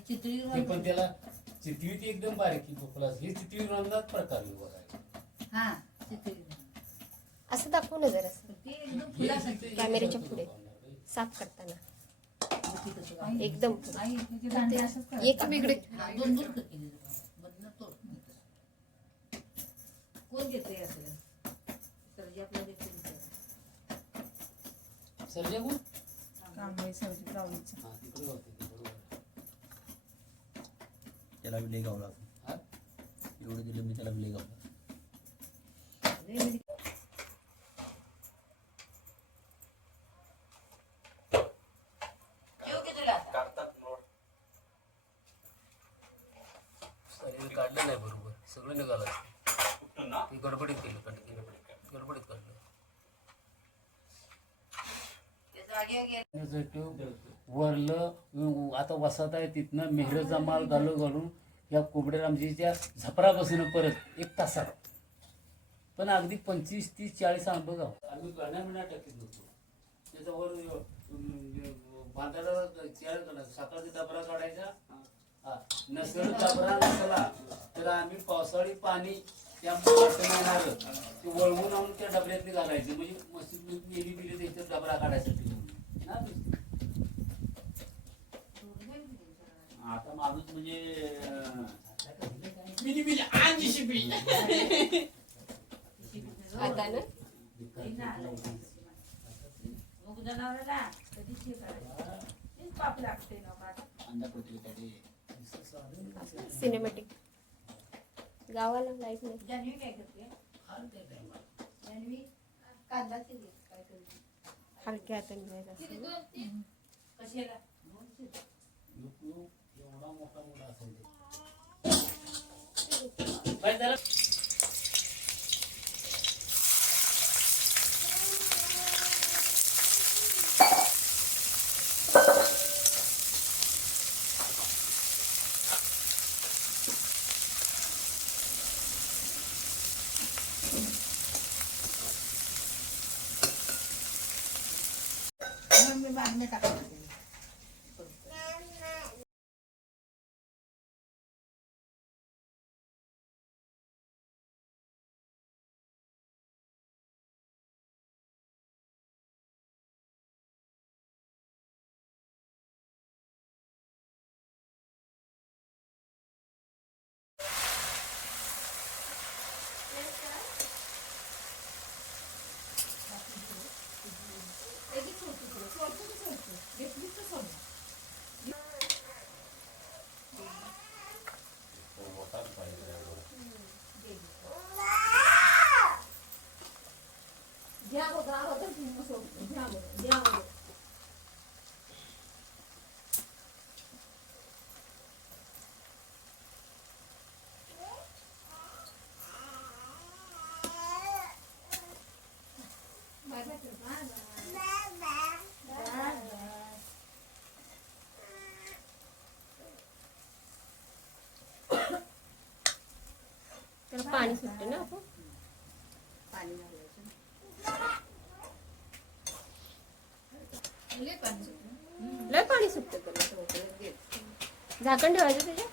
चितळी ते पण त्याला चितवीत एकदम बारीक खोकला हे चितवी रंगात प्रकार आहे बघा. हा चितळी असं दाखव ना जरा. ते एकदम फुलासारखी कॅमेऱ्याच्या पुढे. साफ़ करताना. एकदम. आई त्याचे दांडे असंच करायचे. एक हा, दोन दोन कर केले मधनं तोड कोण घेते असं सरजी आपल्या देखील सर्जा कोण? कांबळे सर्जी गावडीचं हा तिकडे गावते ते बरोबर त्याला विले गावला हा? एवढं दिलं मी त्याला विले गावला सगळं काढलं नाही बरोबर। सगळं निघालं गडबडीत केलं गडबडीत काढलं वरलं आता वसात आहे तिथनं मेहरचा माल घालून घालून या कोबडेरामजीच्या झपरापासून परत एक तासात. पण अगदी पंचवीस तीस चाळीस आण बघा आम्ही गण्या मिळा टाकीत होतो त्याच्यावर बांधायला चार सकाळचा डबरा काढायचा. हा. नसेल डबरा नसला तर आम्ही पावसाळी पाणी त्या ते वळवून आणून त्या डबऱ्यातली घालायचे. म्हणजे मशीन गेली बिली त्याच्यात डबरा काढायसाठी. ना आता माणूस म्हणजे अं, आता ना जनावराला कधी हे पाप लागते ना? सिनेमॅटिक गावाला लाईट नाही. जान्हवी काय करते? जान्हवी? कांदा हलक्या हाताने घ्यायचं ना. एवढा मोठा मोठा असायचा पाणी सुटते ना आपण? पाणी लय पाणी सुटतं. झाकण ठेवायचं त्याच्या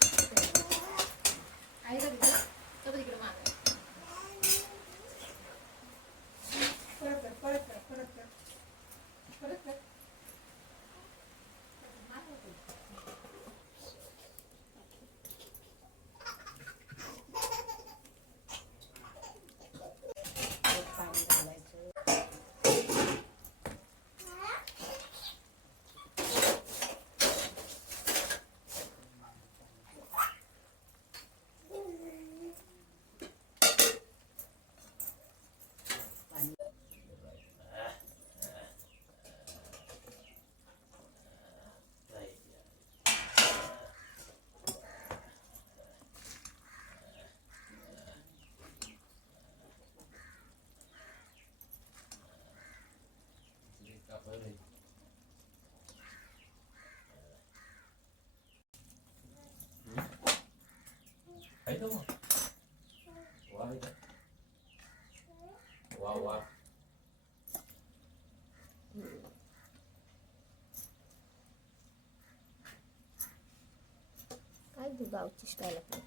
काय तू गावची स्टाईल आपली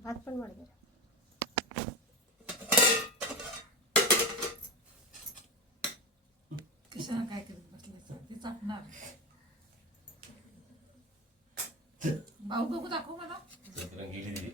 भात पण वाढ भाऊ बघू दाखव मला. सतरंगी गेली